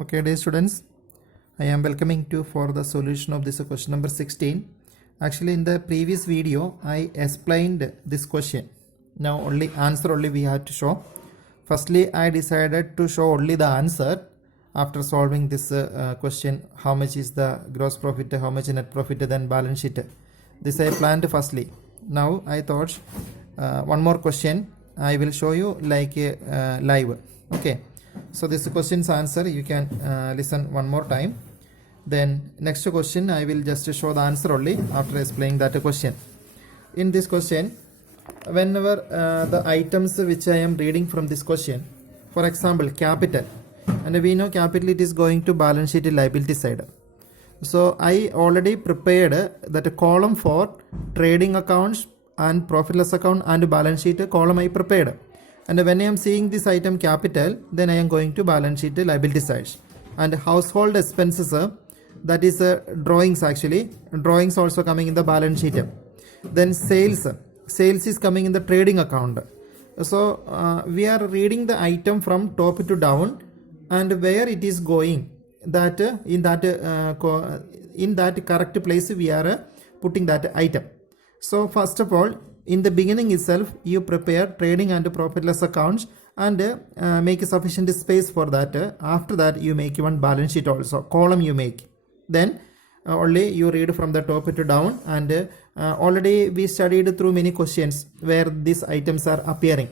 Okay, dear students, I am welcoming you for the solution of this question number 16. Actually, in the previous video, I explained this question. Now, only answer only we have to show. Firstly, I decided to show only the answer after solving this question. How much is the gross profit, how much net profit, then balance sheet. This I planned firstly. Now, I thought one more question I will show you like live. Okay. So this question's answer you can listen one more time. Then next question I will just show the answer only after explaining that question. In this question, whenever the items which I am reading from this question, for example capital, and we know capital it is going to balance sheet liability side. So I already prepared that column for trading accounts and profit loss account and balance sheet column I prepared. And when I am seeing this item capital, then I am going to balance sheet liability side. And household expenses, that is drawings actually. Drawings also coming in the balance sheet. Then sales is coming in the trading account. So we are reading the item from top to down and where it is going. That in that correct place we are putting that item. So first of all, in the beginning itself, you prepare trading and profit loss accounts and make a sufficient space for that. After that, you make one balance sheet also, column you make. Then only you read from the top to down, and already we studied through many questions where these items are appearing.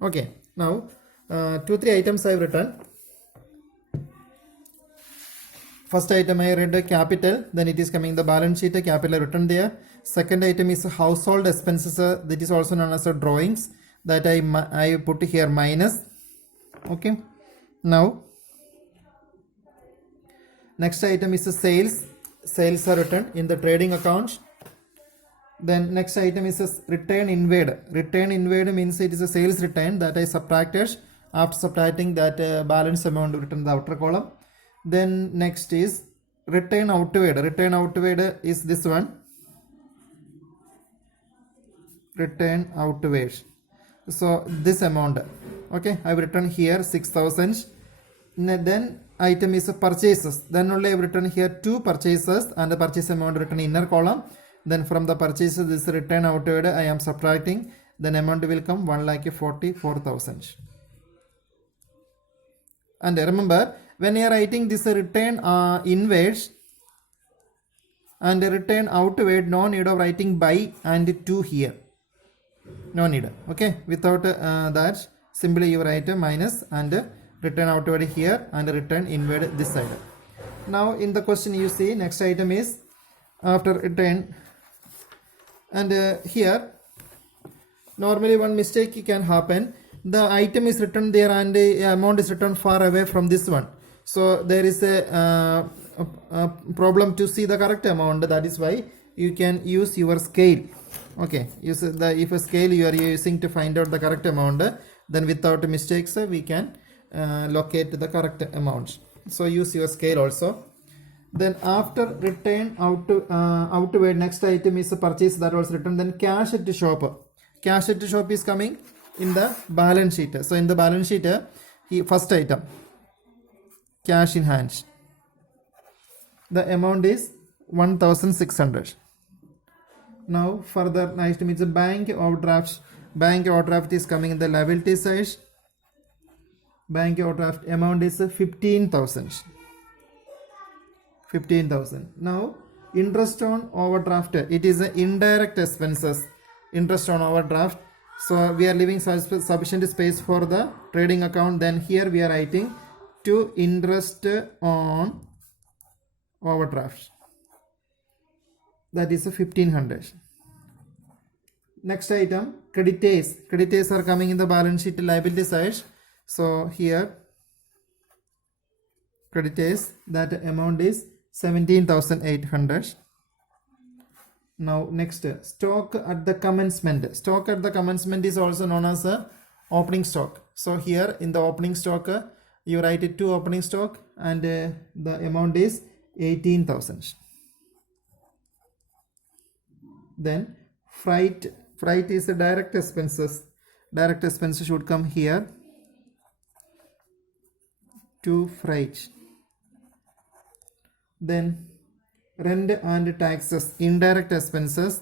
Okay, now 2-3 items I have written. First item I read capital, then it is coming the balance sheet, capital written there. Second item is household expenses, that is also known as drawings, that I put here minus. Okay. Now next item is sales are written in the trading account. Then next item is return inward. Return inward means it is a sales return that I subtracted after subtracting that balance amount written in the outer column. Then next is return outward. Return outward is this one. Return outward. So this amount. Okay, I have written here 6,000. Then item is purchases. Then only I have written here 2 purchases and the purchase amount written in inner column. Then from the purchases this return outward I am subtracting. Then amount will come 1,44,000. And remember, when you are writing this return inwards and return outward, no need of writing by and to here. No need. Okay, without that, simply you write a minus and return outward here and return inward this side. Now in the question you see next item is after return, and here normally one mistake can happen. The item is written there and the amount is written far away from this one. So there is a problem to see the correct amount. That is why you can use your scale. Okay, use if a scale you are using to find out the correct amount, then without mistakes we can locate the correct amount. So use your scale also. Then after return outward, next item is a purchase that was written. Then cash at the shop. Cash at the shop is coming in the balance sheet. So in the balance sheet, first item, cash in hand. The amount is 1,600. Now further next item is a bank overdraft. Bank overdraft is coming in the liability side. Bank overdraft amount is 15,000. 15,000. Now interest on overdraft. It is indirect expenses. Interest on overdraft. So we are leaving sufficient space for the trading account. Then here we are writing to interest on overdraft. That is 1,500. Next item, creditors. Creditors are coming in the balance sheet liability side. So here creditors, that amount is 17,800. Now next, stock at the commencement. Stock at the commencement is also known as opening stock. So here in the opening stock you write it to opening stock and the amount is 18,000. Then freight is a direct expenses. Direct expenses should come here. to freight. Then rent and taxes, indirect expenses.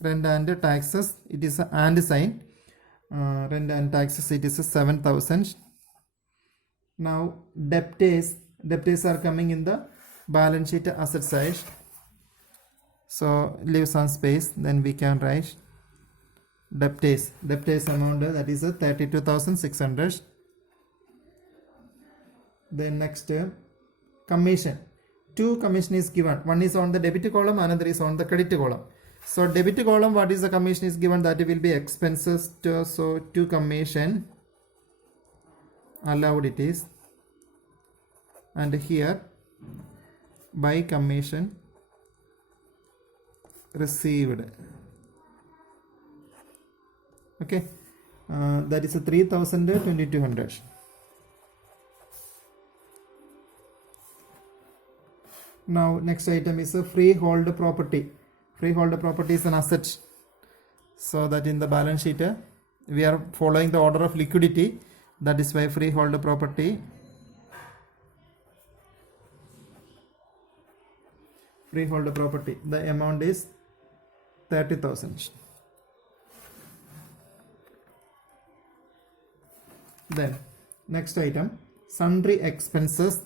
Rent and taxes, it is a and sign. Rent and taxes, it is a 7,000. Now debtors are coming in the balance sheet asset side. So leave some space, then we can write debtors amount, that is a 32,600. Then next, commission. Two commission is given. One is on the debit column, another is on the credit column. So debit column, what is the commission is given, that will be expenses to, so to commission allowed it is, and here by commission received. Okay, that is a 3,200. Now next item is a freehold property. Freehold property is an asset, so that in the balance sheet we are following the order of liquidity, that is why freehold property. Freehold property, the amount is 30,000. Then next item, sundry expenses,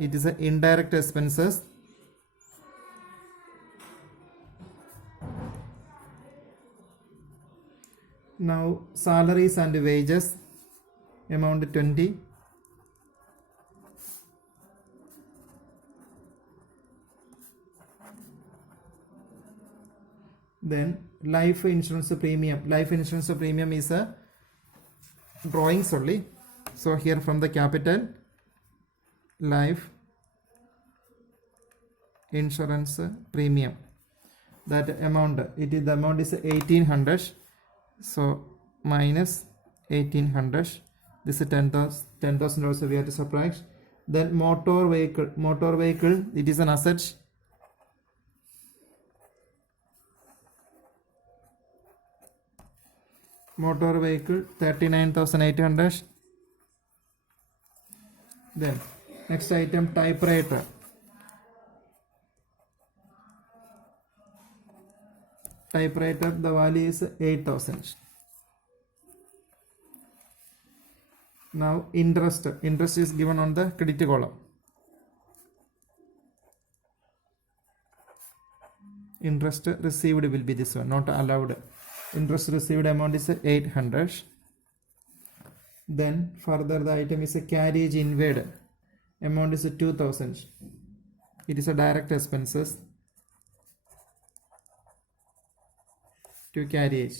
it is an indirect expenses. Now salaries and wages, amount 20. Then life insurance premium. Life insurance premium is a drawings only. So here from the capital, life insurance premium, that amount, it is the amount is 1,800. So minus 1,800. This is 10,000 also we have to subtract. Then motor vehicle, it is an asset. Motor vehicle 39,800. Then next item, typewriter. Typewriter, the value is 8,000. Now interest is given on the credit column. Interest received will be this one, not allowed. Interest received amount is 800. Then further the item is a carriage inward, amount is 2,000. It is a direct expenses to carriage.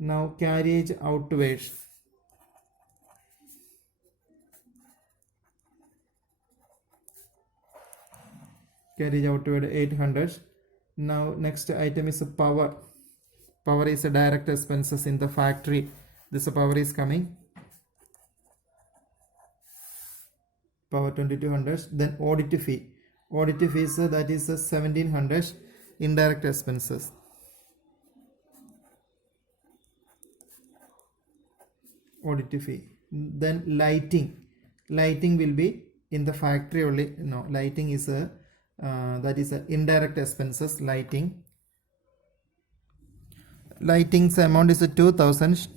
Now carriage outwards, carriage outward 800. Now next item is a power. Power is a direct expenses in the factory. This power is coming. Power 2,200. Then audit fee. Audit fees, that is 1,700. Indirect expenses. Audit fee. Then lighting. Lighting will be in the factory only. No, lighting is a that is a indirect expenses. Lighting. Lighting's amount is 2,000.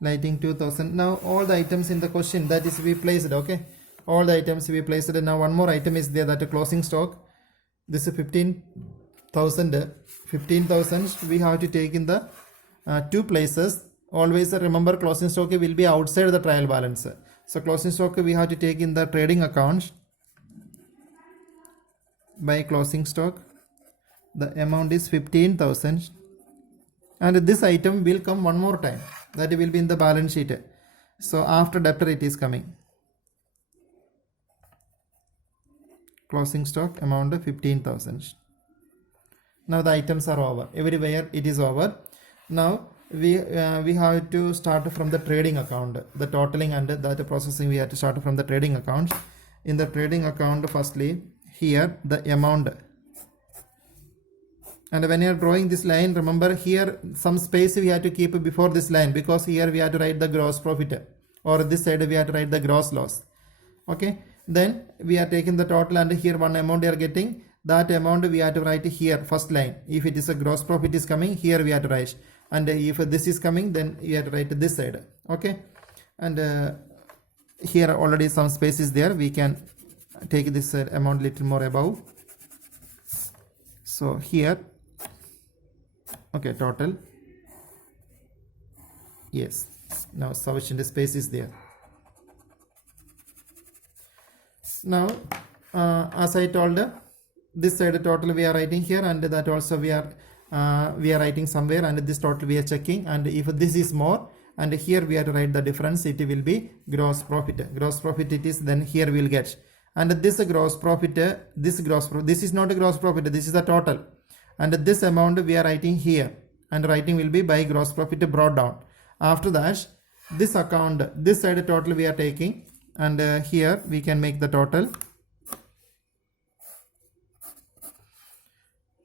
Lighting 2,000. Now all the items in the question, that is we placed. Okay, all the items we placed. Now one more item is there, that a closing stock. This is 15,000. 15,000 we have to take in the two places. Always remember, closing stock will be outside the trial balance. So closing stock we have to take in the trading account. By closing stock, the amount is 15,000, and this item will come one more time, that will be in the balance sheet. So after debtor it is coming. Closing stock amount 15,000. Now the items are over, everywhere it is over. Now we have to start from the trading account, the totaling and the processing we have to start from the trading account. In the trading account, firstly here the amount And when you are drawing this line, remember here some space we have to keep before this line, because here we have to write the gross profit, or this side we have to write the gross loss. Okay, then we are taking the total, and here one amount we are getting, that amount we have to write here first line. If it is a gross profit is coming, here we have to write, and if this is coming, then you have to write this side. Okay, and here already some space is there, we can take this amount little more above. So here, okay, total, yes, now sufficient space is there. Now as I told, this side total we are writing here, and that also we are writing somewhere, and this total we are checking, and if this is more, and here we have to write the difference, it will be gross profit. Gross profit it is, then here we will get, and this gross profit, this is not a gross profit, this is the total, and this amount we are writing here, and writing will be by gross profit brought down. After that, this account, this side total we are taking, and here we can make the total.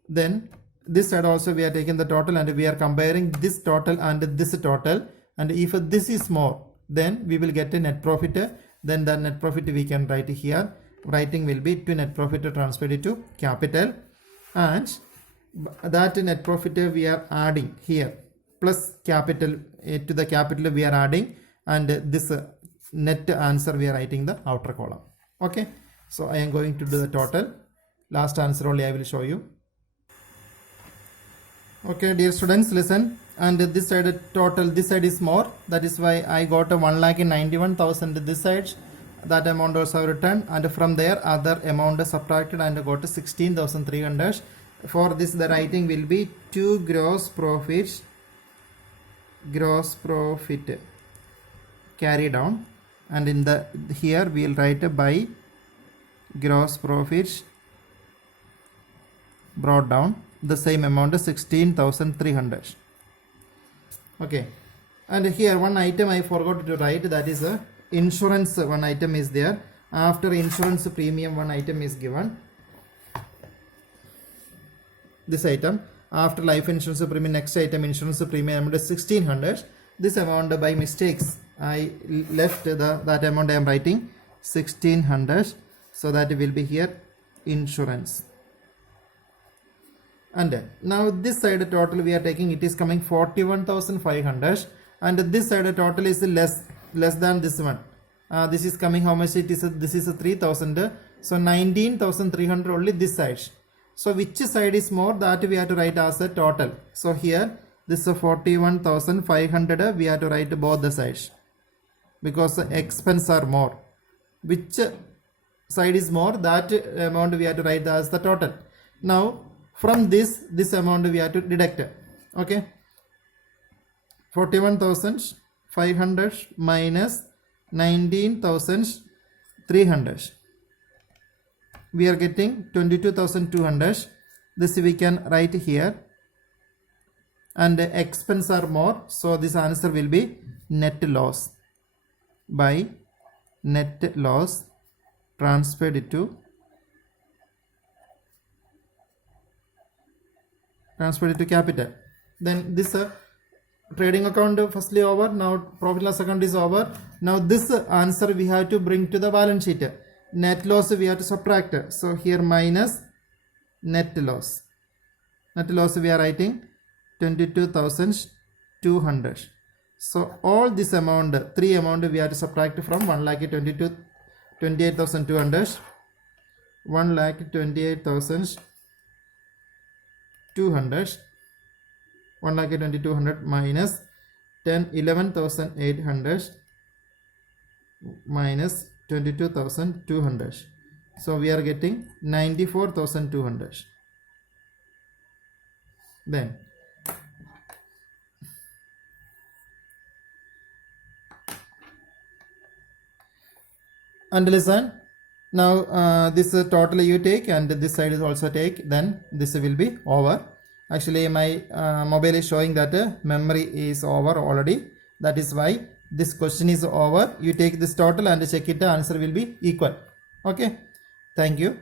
Then this side also we are taking the total, and we are comparing this total and this total, and if this is more, then we will get a net profit. Then the net profit we can write here, writing will be to net profit transferred to capital, and that net profit we are adding here, plus capital, to the capital we are adding, and this net answer we are writing the outer column. Okay, so I am going to do the total. Last answer only I will show you. Okay, dear students, listen, and this side total, this side is more, that is why I got a 1,91,000 this side, that amount also returned, and from there other amount subtracted and got 16,300. For this the writing will be to gross profit carry down, and in the here we will write by gross profit brought down, the same amount 16,300. Okay, and here one item I forgot to write, that is a insurance, one item is there. After insurance premium one item is given, this item. After life insurance premium, next item insurance premium amount is 1600. This amount by mistakes I left that amount I am writing 1600, so that will be here insurance. And now this side total we are taking, it is coming 41,500, and this side total is less than this one. This is coming, how much it is? This is 3,000, so 19,300 only this side. So which side is more, that we have to write as a total. So here this is 41,500, we have to write both the sides, because the expense are more. Which side is more, that amount we have to write as the total. Now from this amount we have to deduct. Okay, 41,500 minus 19,300, we are getting 22,200. This we can write here, and expense are more, so this answer will be net loss, by net loss transferred to capital. Then this trading account firstly over, now profit loss account is over. Now this answer we have to bring to the balance sheet. Net loss we have to subtract, so here minus net loss. Net loss we are writing 22,200. So all this amount, three amount we have to subtract from 1,28,200. 1,28,200 minus 11,800 minus 22,200. So we are getting 94,200. Then and listen, now this total you take, and this side is also take, then this will be over. Actually my mobile is showing that memory is over already, that is why this question is over. You take this total and check it, the answer will be equal. Okay, thank you.